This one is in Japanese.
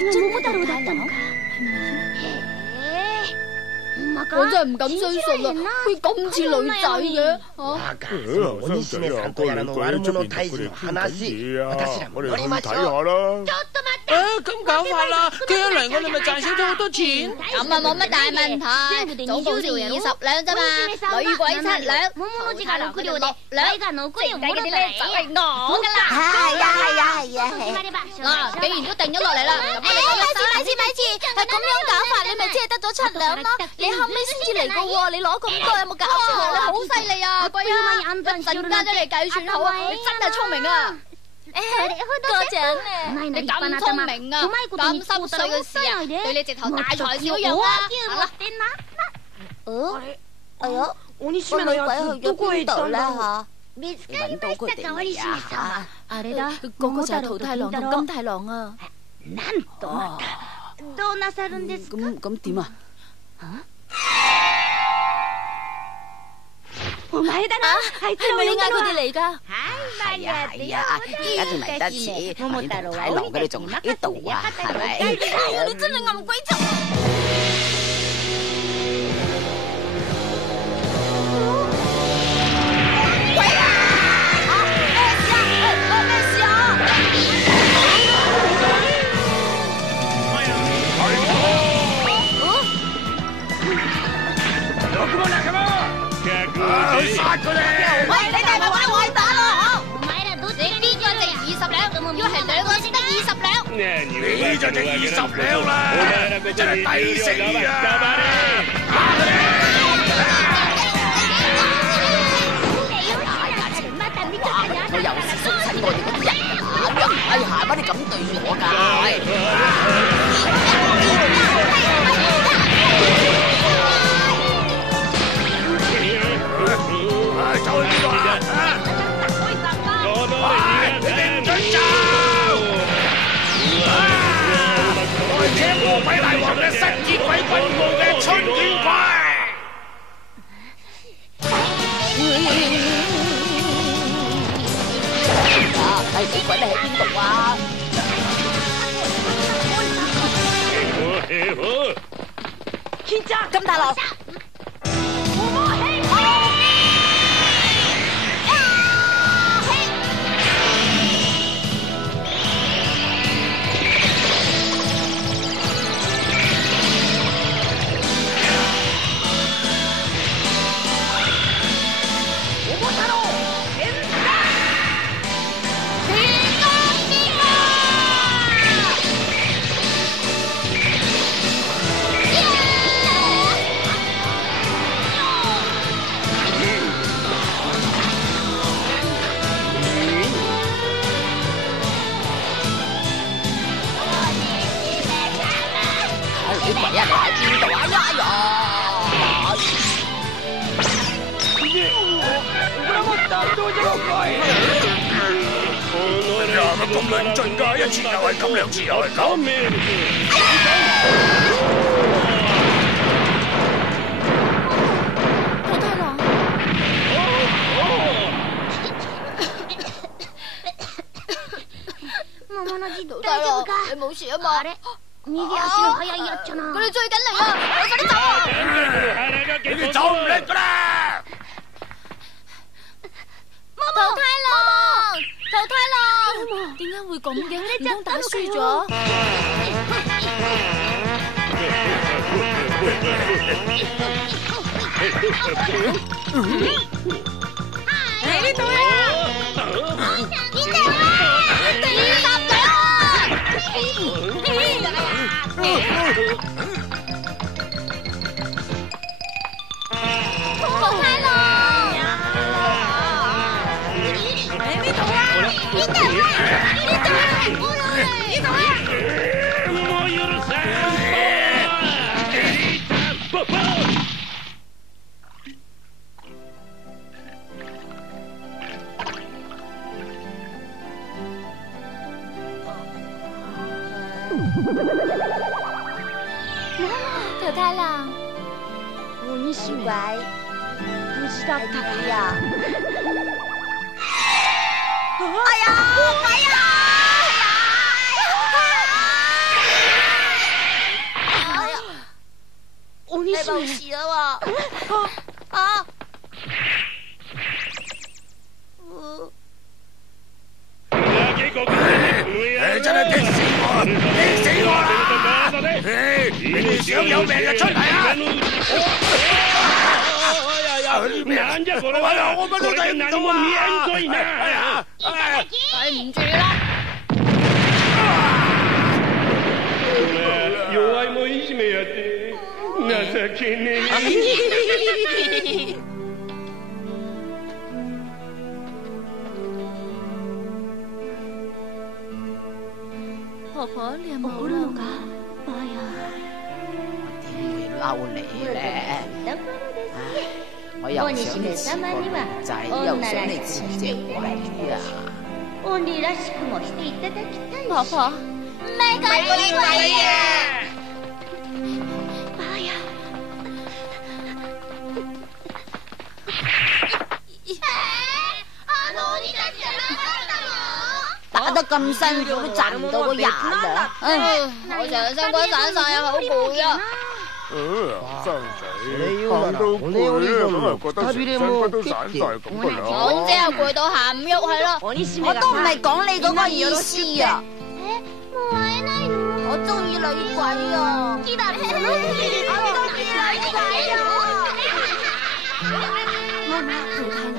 真係桃太郎？我真係唔敢相信啊！佢咁似女仔嘅我哋去睇下啦。咁搞法啦，佢一嚟我哋咪賺少咗好多錢。咁啊冇乜大問題，總共先20兩啫嘛，女鬼7兩，桃太郎佢哋6兩，剩低嗰啲咧就係我噶啦。係啊！嗱，既然都定咗落嚟啦，咁我哋咪住，係咁樣搞法，你咪只係得咗7兩咯。你後尾先至嚟噶喎，你攞咁多有冇搞錯？你好犀利啊，貴啊！一陣間都嚟計算好啊，你真係聰明啊！過獎啊！你咁聰明啊，咁心碎嘅事啊，對你直頭大材小用啊！哎呀，個女鬼去咗邊度咧吓？你搵到佢哋未啊？嗰個就係桃太郎同金太郎啊！咁點啊？係咪你嗌佢哋嚟噶？係啊，而家仲嚟得切，桃太郎佢哋仲喺度啊，係咪？你真係暗鬼賊！鬼啊！咩事啊？去殺佢哋！喂，你哋咪玩我打咯！你邊個值20兩？如果係2個先得20兩。你就值20兩啦！真係抵死啊！我又是送親我哋嗰啲人，哎呀，乜你咁對我㗎？走去邊度啊？你哋唔准走！來者魔鬼大王嘅新結鬼軍務嘅春卷怪！結鬼你喺邊度啊？金太郎。咁論盡㗎，一次又係咁，兩次又係咁。桃太郎，桃太郎，你冇事啊嘛？佢哋追緊嚟啊！我快啲走啊！你哋走唔甩㗎啦！桃太郎，桃太郎，點解會咁嘅？唔通打輸咗？嚟呢度啦！呢度啦！第20兩啊！桃太郎，嚟呢度啦！呢度啦！呢度啦！呢度啦！我許さ桃太郎，小鬼，不知道他呀。哎呀，鬼呀！冇事啦喎。啊！真係激死我！激死我啦！你哋想有命就出嚟啊！我乜都睇唔到啊！睇唔住啦！弱いもいじめやって情けねえ。婆婆，你有冇好嬲㗎？哎呀，我點會嬲你咧？我又想你似個仔，又想你似隻鬼啊！婆婆，咩鬼鬼啊！哎呀！打得咁辛苦都賺唔到個人啊！我成日身骨散晒啊，好攰啊！生仔行到攰啊，咁又覺得身骨都散晒咁嘅樣。總之係攰到行唔喐係咯。我都唔係講你嗰個意思啊！我中意女鬼啊！我中意女鬼啊！媽媽，佢睇你。